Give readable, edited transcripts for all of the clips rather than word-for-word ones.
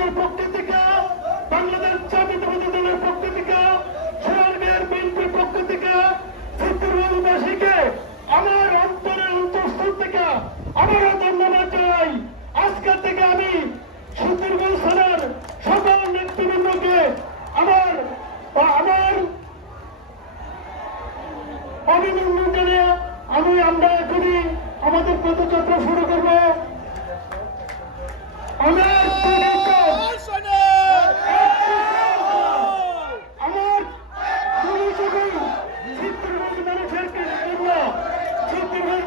দলের পক্ষ থেকে, বাংলাদেশ জাতীয়তাবাদী দলের পক্ষ থেকে, সোনারগাঁয়ের বিএনপির পক্ষ থেকে ছিটকিরগঞ্জবাসীকে আমার অন্তরের অন্তঃস্থল থেকে আবারও ধন্যবাদ জানাই। আজকের থেকে আমি ছিটকিরগঞ্জ থানার সকল নেতৃবৃন্দকে আমার অভিনন্দন জানিয়ে আমরা এখনই আমাদের পদযাত্রা শুরু করব। আমার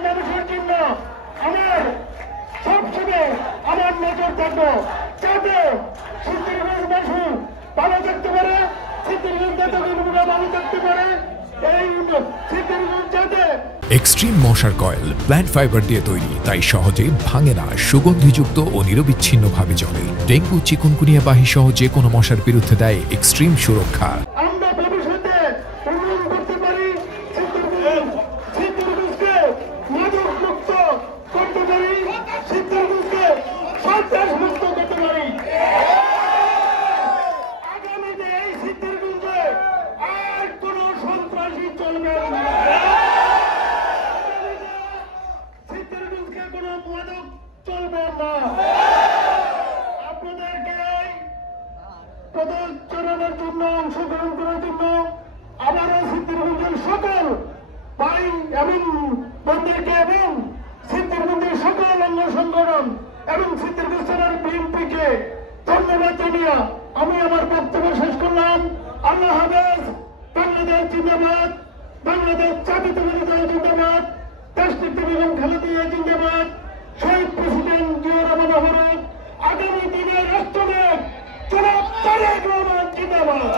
মানুষের জন্য আমার সবসময় আমার নজর থাকবো, যাতে ছিটকিরগঞ্জ মানুষ ভালো থাকতে পারে, ছিটকিরগঞ্জ ভালো থাকতে পারে। এক্সট্রিম মশার কয়েল প্ল্যান্ট ফাইবার দিয়ে তৈরি, তাই সহজে ভাঙে না, সুগন্ধিযুক্ত ও নিরবিচ্ছিন্নভাবে জ্বলে। ডেঙ্গু, চিকুনগুনিয়া বাহি সহ যে কোনো মশার বিরুদ্ধে দেয় এক্সট্রিম সুরক্ষা। আমরা ভবিষ্যতে উন্নয়ন করতে পারি, ছিটকিরগঞ্জকে মাদক মুক্ত করতে পারি, ছিটকিরগঞ্জকে সন্ত্রাস মুক্ত করতে পারি। আগামীতে এই ছিটকিরগঞ্জে আর কোন সন্ত্রাসী চলবে না, ছিটকিরগঞ্জকে কোন মাদক চলবে না। আপনাদেরকে প্রচারণার জন্য, অংশগ্রহণ করার জন্য আবারও ছিটকিরগঞ্জের সকল ভাই এবং বন্ধুকে এবং ছিটকিরগঞ্জের সকল অঙ্গ সংগঠন এবং ছিটকিরগঞ্জ থানার বিএনপিকে ধন্যবাদ জানিয়ে আমি আমার বক্তব্য শেষ করলাম। আল্লাহ হাফেজ। বাংলাদেশ জিন্দাবাদ, বাংলাদেশ জাতীয়তাবাদী দল জিন্দাবাদ, দেশনেত্রী বেগম খালেদা জিয়া জিন্দাবাদ, শহীদ প্রেসিডেন্ট জিয়াউর রহমান অবরোধ, আগামী দিনের রাষ্ট্রনায়ক জনাব তারেক রহমান জিন্দাবাদ।